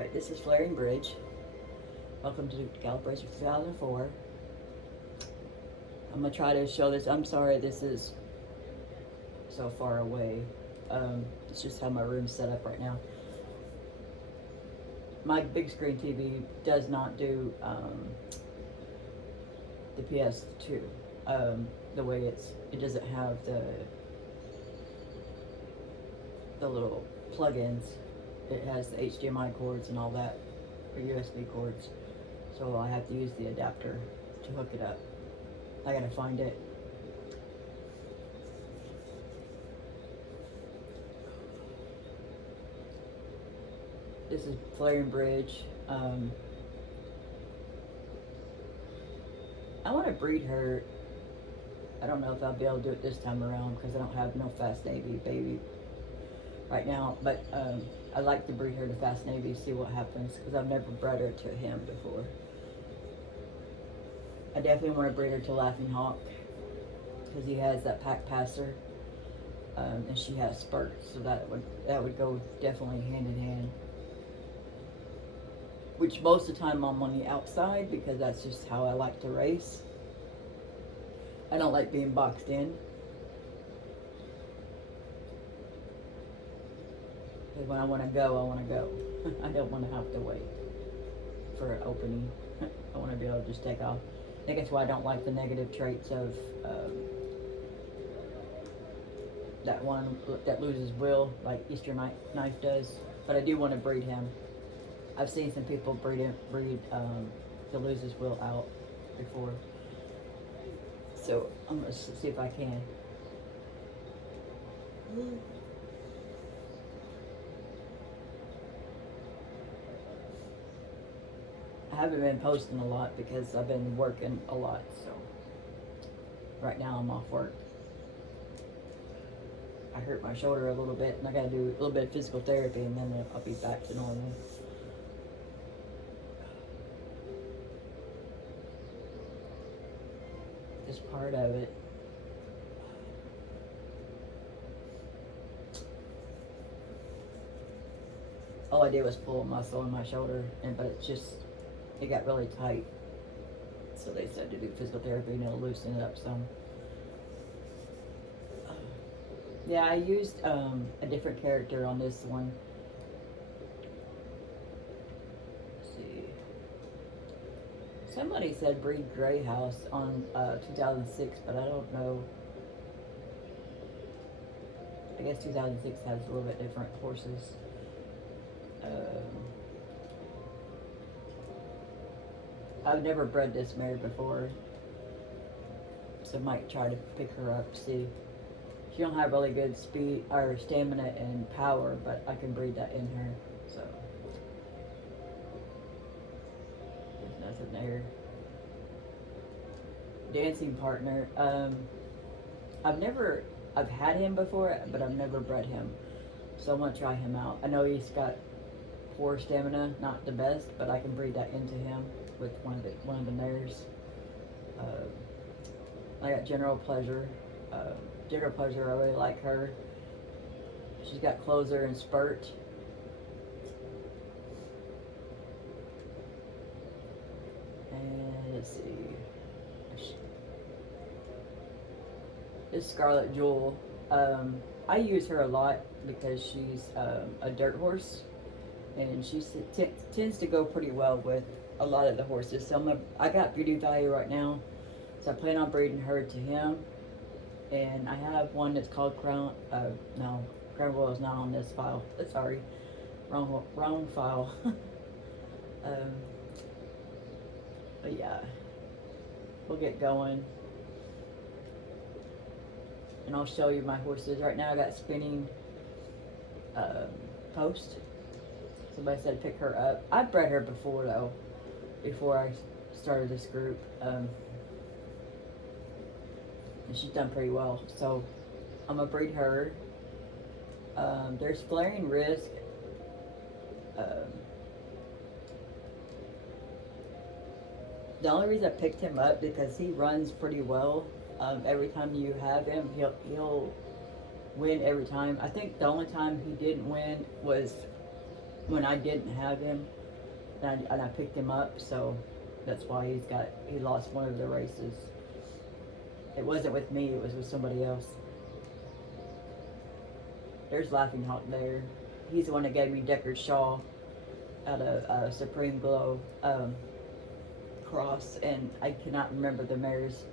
Alright, this is Flaring Bridge. Welcome to Gallop Racer 2004. I'm going to try to show this. I'm sorry this is so far away. It's just how my room's set up right now. My big screen TV does not do the ps2. The way it doesn't have the little plugins. It has the HDMI cords and all that, or USB cords. So I have to use the adapter to hook it up. I gotta find it. This is Flaring Bridge. I want to breed her. I don't know if I'll be able to do it this time around because I don't have no Fast Navy baby right now, but I'd like to breed her to Fast Navy, see what happens, because I've never bred her to him before. I definitely want to breed her to Laughing Hawk because he has that pack passer, and she has spurts, so that would go definitely hand in hand. Which most of the time I'm on the outside because that's just how I like to race. I don't like being boxed in. When I want to go, I want to go. I don't want to have to wait for an opening. I want to be able to just take off. I think that's why I don't like the negative traits of that one that loses will, like Easter Knife does. But I do want to breed him. I've seen some people breed to lose his will out before. So I'm going to see if I can. I haven't been posting a lot because I've been working a lot, so right now I'm off work. I hurt my shoulder a little bit and I gotta do a little bit of physical therapy and then I'll be back to normal. Just part of it. All I did was pull a muscle in my shoulder, but it got really tight. So they said to do physical therapy and it'll loosen it up some. Yeah, I used a different character on this one. Let's see. Somebody said breed Grey House on 2006, but I don't know. I guess 2006 has a little bit different horses. I've never bred this mare before, so I might try to pick her up, see. She don't have really good speed or stamina and power, but I can breed that in her, so. There's nothing there. Dancing partner. I've had him before, but I've never bred him, so I'm gonna try him out. I know he's got poor stamina, not the best, but I can breed that into him with one of the mares. I got General Pleasure. General Pleasure, I really like her. She's got Closer and Spurt. And let's see. This Scarlet Jewel. I use her a lot because she's a dirt horse, and she tends to go pretty well with a lot of the horses. So I got beauty value right now, so I plan on breeding her to him. And I have one that's called Crown. No, Crown Royal is not on this file. Sorry, wrong file. But yeah, we'll get going, and I'll show you my horses. Right now I got Spinning Post. Somebody said pick her up. I've bred her before though, before I started this group. And she's done pretty well, so I'm gonna breed her. There's Flaring Risk. The only reason I picked him up because he runs pretty well. Every time you have him, he'll win every time. I think the only time he didn't win was when I didn't have him, and I picked him up, so that's why he lost one of the races. It wasn't with me, it was with somebody else. There's Laughing Hawk there. He's the one that gave me Deckard Shaw out of Supreme Glow cross, and I cannot remember the mare's,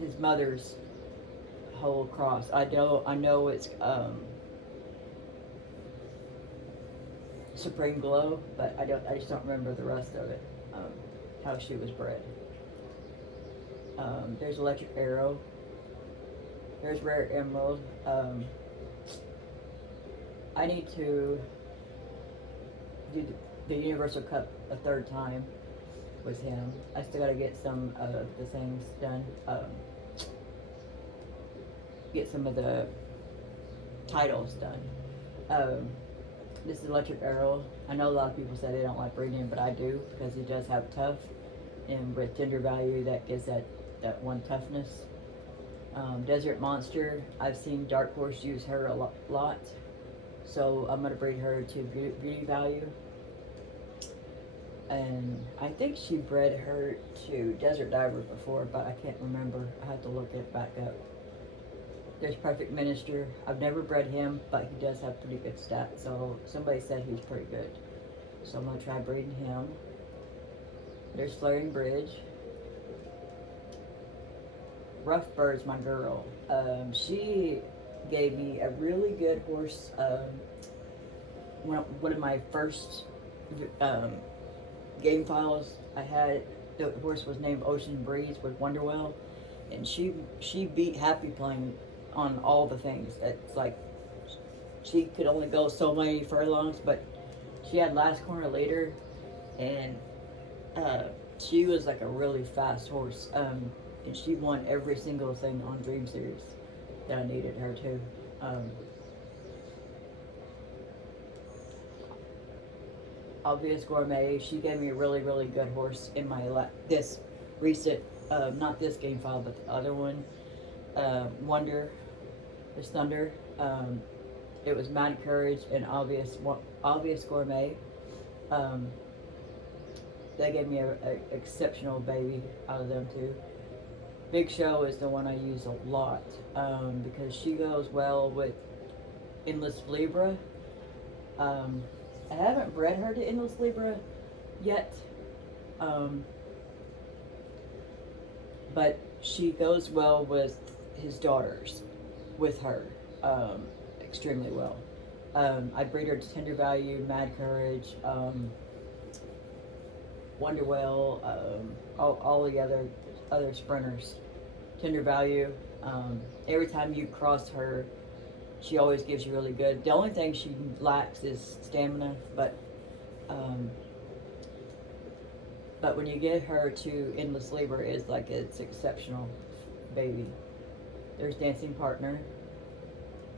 his mother's whole cross. I know it's Supreme Glow, but I just don't remember the rest of it. How she was bred. There's Electric Arrow. There's Rare Emerald. I need to do the Universal Cup a third time with him. I still gotta get some of the things done. Get some of the titles done. This is Electric Arrow. I know a lot of people say they don't like breeding him, but I do, because he does have tough, and with tender value that gives that one toughness. Desert Monster, I've seen Dark Horse use her a lot, so I'm going to breed her to beauty value. And I think she bred her to Desert Diver before, but I can't remember. I have to look it back up. There's Perfect Minister. I've never bred him, but he does have pretty good stats, so somebody said he's pretty good. So I'm going to try breeding him. There's Flaring Bridge. Rough Bird's my girl. She gave me a really good horse. One of my first game files I had, the horse was named Ocean Breeze with Wonderwell, and she beat Happy Plane on all the things. It's like she could only go so many furlongs, but she had Last Corner Leader, and she was like a really fast horse. And she won every single thing on Dream Series that I needed her to. Obvious Gourmet, she gave me a really, really good horse in my this recent, not this game file, but the other one, Wonder, this Thunder. It was Mad Courage and Obvious Gourmet. They gave me an exceptional baby out of them too. Big Show is the one I use a lot, because she goes well with Endless Libra. I haven't bred her to Endless Libra yet, but she goes well with his daughters, with her, extremely well. I breed her to Tender Value, Mad Courage, Wonderwell, all the other sprinters. Tender Value. Every time you cross her, she always gives you really good. The only thing she lacks is stamina, but when you get her to Endless Libra, it's like it's exceptional baby. There's Dancing Partner,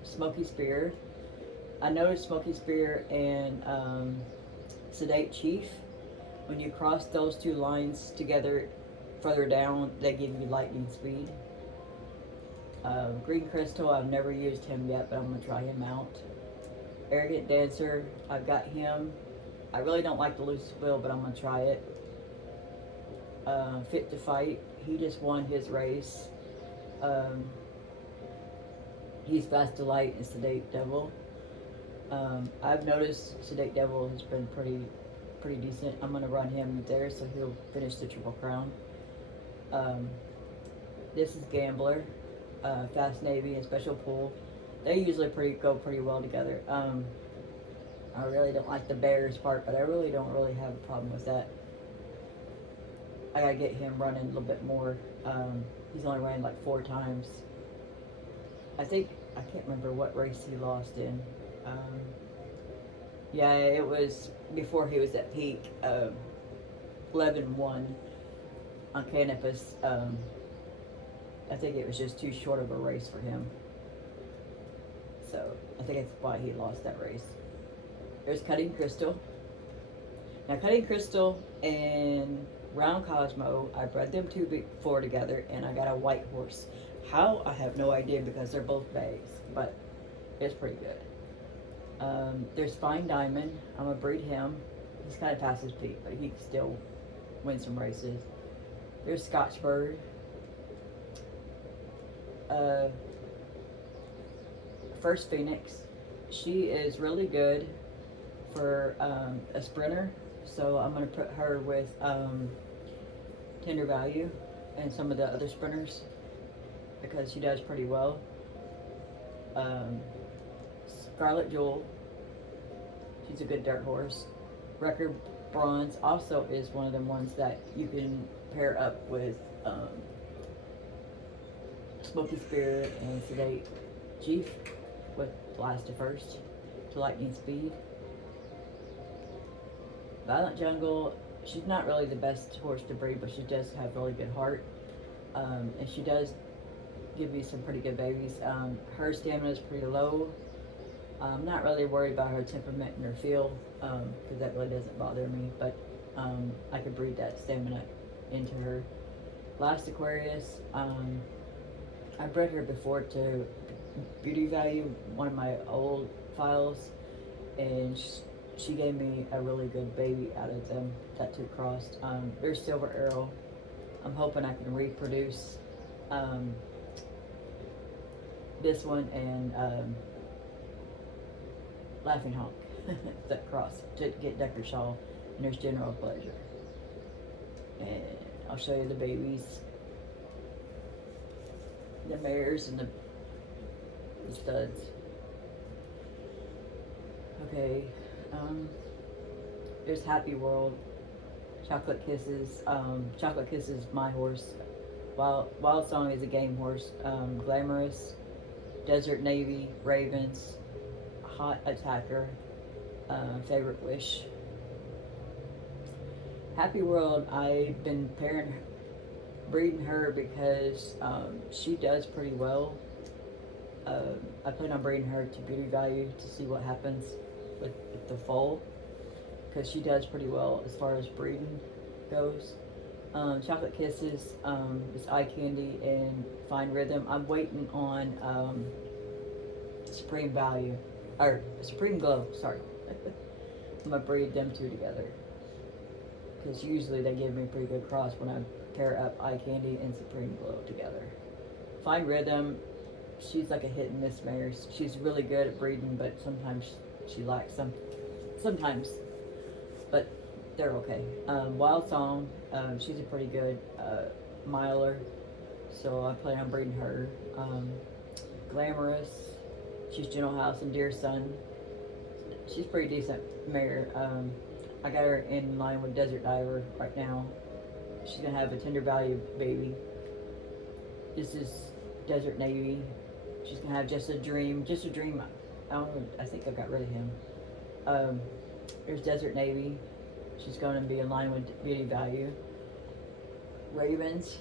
Smoky Spear. I noticed Smoky Spear and Sedate Chief, when you cross those two lines together further down, they give you lightning speed. Green Crystal, I've never used him yet, but I'm going to try him out. Arrogant Dancer, I've got him. I really don't like the loose wheel, but I'm going to try it. Fit to Fight, he just won his race. He's Fast Delight and Sedate Devil. I've noticed Sedate Devil has been pretty decent. I'm going to run him there so he'll finish the Triple Crown. This is Gambler, Fast Navy, and Special Pool. They usually go pretty well together. I really don't like the Bears part, but I really don't have a problem with that. I gotta get him running a little bit more. He's only ran like 4 times. I can't remember what race he lost in. Yeah, it was before he was at peak. 11-1 on Canopus. I think it was just too short of a race for him. So I think that's why he lost that race. There's Cutting Crystal. Now Cutting Crystal and Round Cosmo, I bred them 2 before together, and I got a white horse. How? I have no idea, because they're both bays, but it's pretty good. There's Fine Diamond. I'm gonna breed him. He's kind of past his peak, but he can still win some races. There's Scotchbird. Uh, First Phoenix. She is really good for a sprinter, so I'm gonna put her with Tender Value and some of the other sprinters because she does pretty well. Scarlet Jewel. She's a good dirt horse. Record Bronze also is one of them ones that you can pair up with Smoky Spirit and Sedate Chief with Blast to First to lightning speed. Violent Jungle, she's not really the best horse to breed, but she does have really good heart. And she does give me some pretty good babies. Her stamina is pretty low. I'm not really worried about her temperament and her feel, because that really doesn't bother me, but I could breed that stamina into her. Last Aquarius, I bred her before to Beauty Value, one of my old files, and she gave me a really good baby out of them, that two crossed. There's Silver Arrow. I'm hoping I can reproduce this one and Laughing Honk, that cross, to get Decker Shaw, and there's General Pleasure. And I'll show you the babies, the mares and the studs. Okay, there's Happy World, Chocolate Kisses. Chocolate Kisses, my horse. Wild Song is a game horse. Glamorous, Desert Navy, Ravens, Hot Attacker, Favorite Wish. Happy World, I've been breeding her because she does pretty well. I plan on breeding her to Beauty Value to see what happens with the foal, because she does pretty well as far as breeding goes. Chocolate Kisses is Eye Candy and Fine Rhythm. I'm waiting on Supreme Value, or Supreme Glow, sorry. I'm gonna breed them two together, because usually they give me a pretty good cross when I pair up Eye Candy and Supreme Glow together. Fine Rhythm, she's like a hit and miss mare. She's really good at breeding, but sometimes she lacks sometimes, but they're okay. Wild Song, she's a pretty good miler, so I plan on breeding her. Glamorous, she's Gentle House and Dear Sun. She's pretty decent mare. I got her in line with Desert Diver right now. She's gonna have a Tender Value baby. This is Desert Navy. She's gonna have Just a Dream. Just a Dream, I don't know, I think I got rid of him. There's Desert Navy. She's gonna be in line with Beauty Value. Ravens,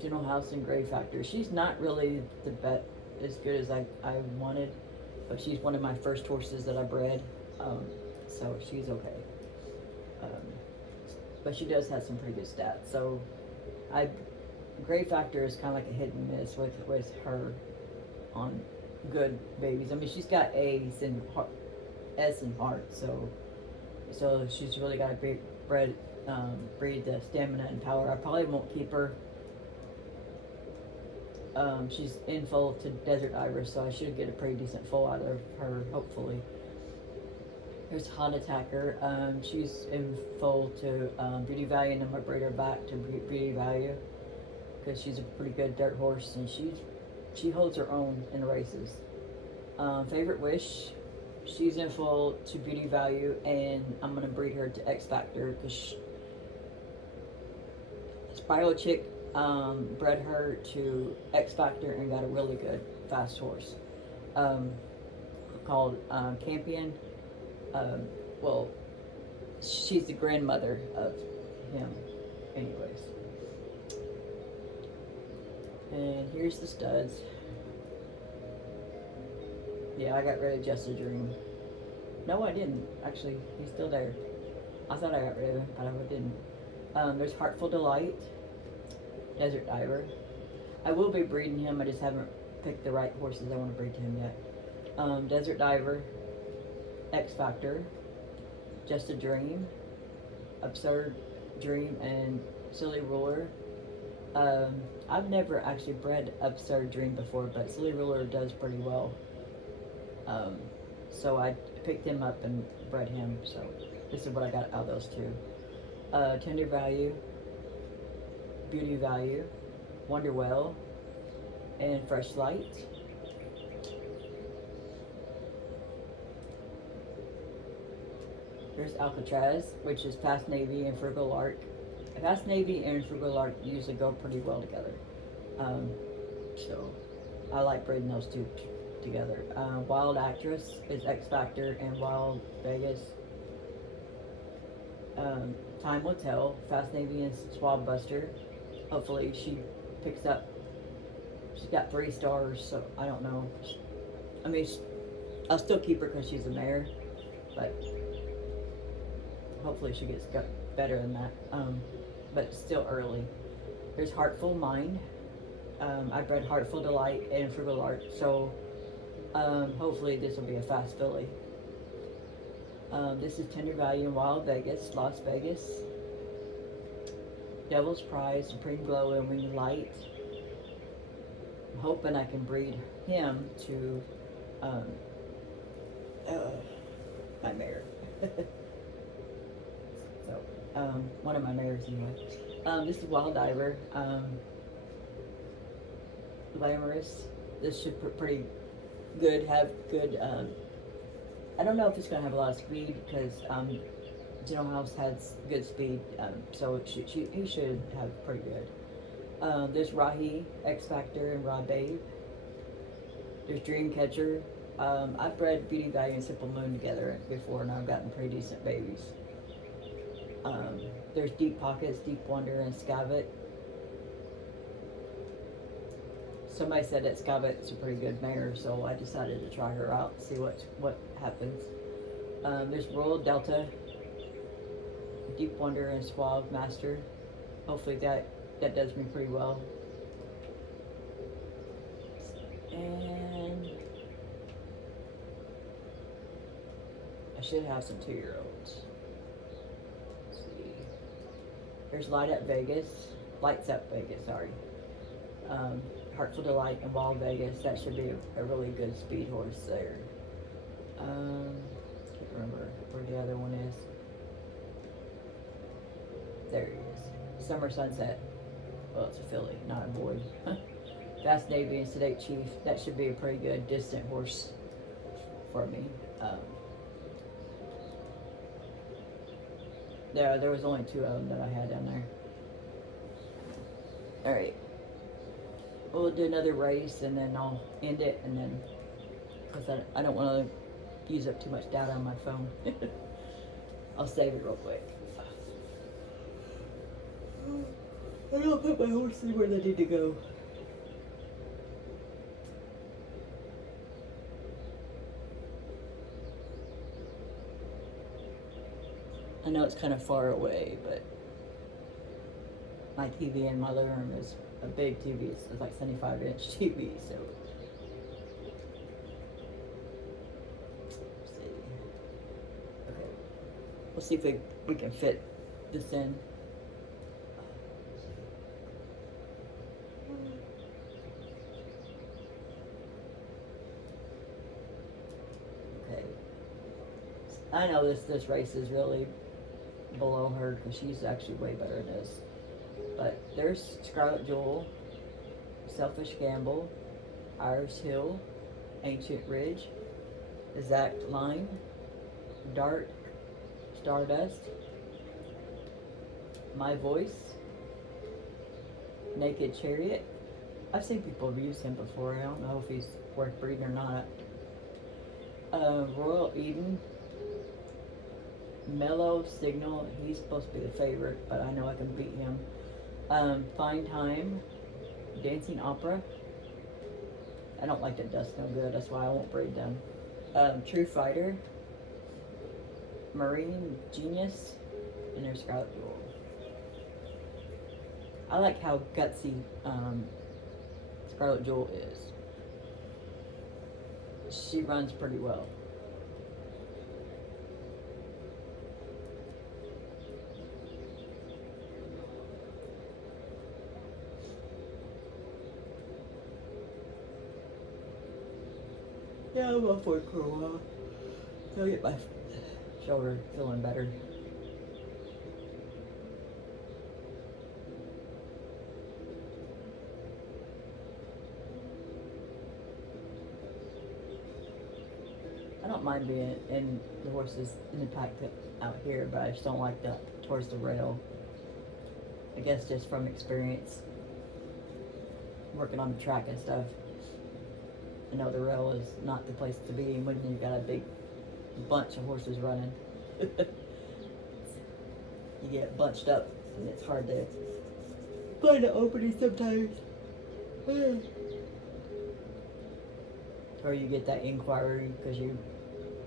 Gentle House and Grey Factor. She's not really the bet as good as I wanted, but she's one of my first horses that I bred, so she's okay. But she does have some pretty good stats. So Grey Factor is kind of like a hit and miss with her on good babies. I mean, she's got A's and S in heart, so she's really got to breed the stamina and power. I probably won't keep her. She's in foal to Desert Iris, so I should get a pretty decent foal out of her, hopefully. There's Hot Attacker. She's in foal to Beauty Value, and I'm gonna breed her back to Beauty Value because she's a pretty good dirt horse, and she holds her own in the races. Favorite Wish, she's in foal to Beauty Value, and I'm gonna breed her to X Factor because Spiral Chick bred her to X Factor and got a really good fast horse called Campion. Well, she's the grandmother of him, anyways. And here's the studs. Yeah, I got rid of Just a Dream. No, I didn't. Actually, he's still there. I thought I got rid of him, but I didn't. There's Heartful Delight, Desert Diver. I will be breeding him. I just haven't picked the right horses I want to breed to him yet. Desert Diver, X Factor, Just a Dream, Absurd Dream, and Silly Ruler. I've never actually bred Absurd Dream before, but Silly Ruler does pretty well. So I picked him up and bred him. So this is what I got out of those two. Tender Value, Beauty Value, Wonder Well, and Fresh Light. There's Alcatraz, which is Fast Navy and Frugal Lark. Fast Navy and Frugal Lark usually go pretty well together. So I like breeding those two together. Wild Actress is X Factor and Wild Vegas. Time will tell. Fast Navy and Swab Buster. Hopefully she picks up. She's got 3 stars, so I don't know. I mean, I'll still keep her because she's a mare, but hopefully she gets better than that. But still early. There's Heartful Mind. I bred Heartful Delight and Frugal Art, so hopefully this will be a fast filly. This is Tender Value in Wild Vegas, Las Vegas. Devil's Prize, Supreme Glow, and Winged Light. I'm hoping I can breed him to my mare. So, one of my mares anyway. This is Wild Diver. Glamorous. This should pretty good, have good, I don't know if it's going to have a lot of speed because General House has good speed, so he should have pretty good. There's Rahi, X Factor, and Raw Babe. There's Dreamcatcher. I've bred Beauty Value and Simple Moon together before, and I've gotten pretty decent babies. There's Deep Pockets, Deep Wonder, and Scavet. Somebody said that Scavet's a pretty good mare, so I decided to try her out and see what happens. There's Royal Delta, Deep Wonder, and Suave Master. Hopefully that does me pretty well. And I should have some 2-year-olds. Let's see. There's Lights Up Vegas, sorry. Heartful Delight and Wild Vegas. That should be a really good speed horse there. Can't remember where the other one is. There he is. Summer Sunset. Well, it's a filly, not a boy. Fast Navy and Sedate Chief. That should be a pretty good distant horse for me. There was only 2 of them that I had down there. All right. We'll do another race and then I'll end it, and then because I don't want to use up too much data on my phone. I'll save it real quick. I'll put my horses where they need to go. I know it's kind of far away, but my TV in my living room is a big TV. It's like 75-inch TV, so. Let's see. Okay. We'll see if we can fit this in. Okay. I know this race is really below her because she's actually way better than this. But there's Scarlet Jewel, Selfish Gamble, Iris Hill, Ancient Ridge, Exact Line, Dart, Stardust, My Voice, Naked Chariot. I've seen people use him before. I don't know if he's worth breeding or not. Royal Eden, Mellow Signal. He's supposed to be the favorite, but I know I can beat him. Fine Time, Dancing Opera. I don't like the dust no good, that's why I won't breed them. True Fighter, Marine Genius, and there's Scarlet Jewel. I like how gutsy Scarlet Jewel is. She runs pretty well. Yeah, I'm off work for a while. I'll get my shoulder feeling better. I don't mind being in the horses in the cockpit out here, but I just don't like the towards the rail. I guess just from experience working on the track and stuff. I know the rail is not the place to be when you got a big bunch of horses running. You get bunched up and it's hard to find an opening sometimes. Or you get that inquiry because you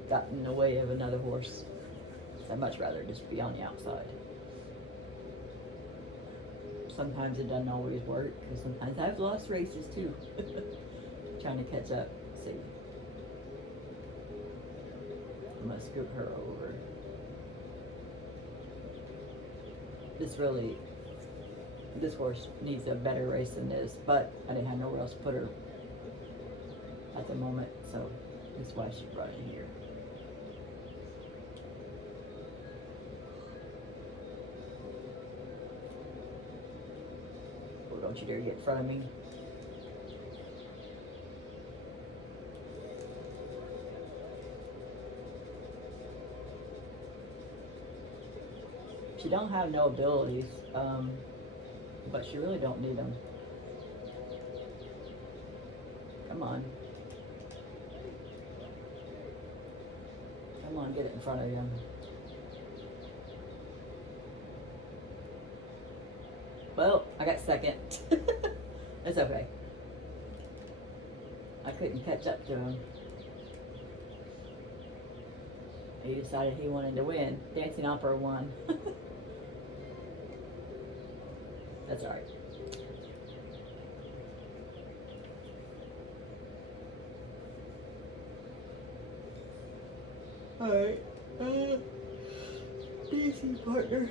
got in the way of another horse. I'd much rather just be on the outside. Sometimes it doesn't always work because sometimes I've lost races too. Trying to catch up. See. I'm gonna scoot her over. This horse needs a better race than this, but I didn't have nowhere else to put her at the moment, so that's why she's running here. Oh, don't you dare get in front of me. She don't have no abilities, but she really don't need them. Come on. Come on, get it in front of you. Well, I got second. It's okay. I couldn't catch up to him. He decided he wanted to win. Dancing Opera won. That's alright. Alright. DC partner.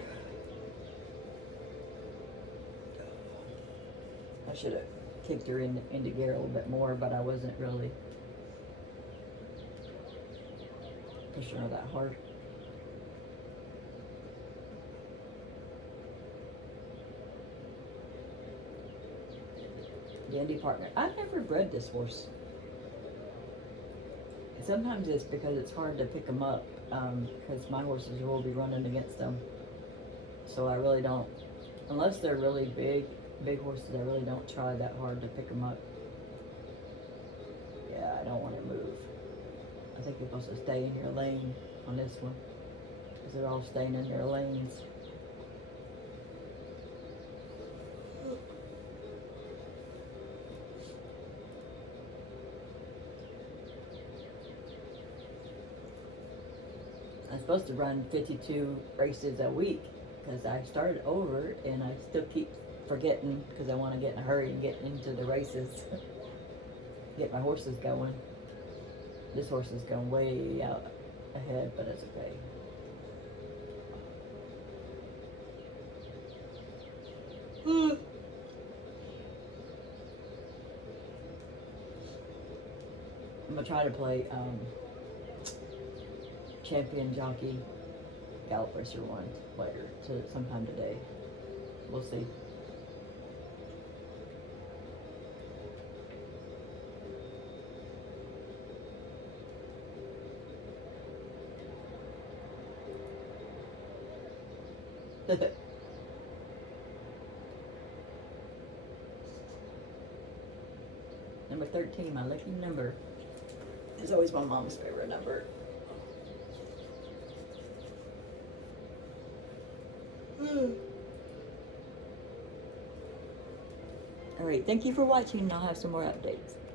I should have kicked her into gear a little bit more, but I wasn't really pushing her that hard. The Indy partner. I've never bred this horse. Sometimes it's because it's hard to pick them up because my horses will be running against them. So I really don't, unless they're really big horses, I really don't try that hard to pick them up. Yeah, I don't want to move. I think you're supposed to stay in your lane on this one because they're all staying in their lanes. I'm supposed to run 52 races a week because I started over and I still keep forgetting because I want to get in a hurry and get into the races. Get my horses going. This horse is going way out ahead, but it's okay. I'm gonna try to play champion jockey Gallop Racer 1 later, so sometime today. We'll see. Number 13, my lucky number. It's always my mom's favorite number. Alright, thank you for watching, and I'll have some more updates.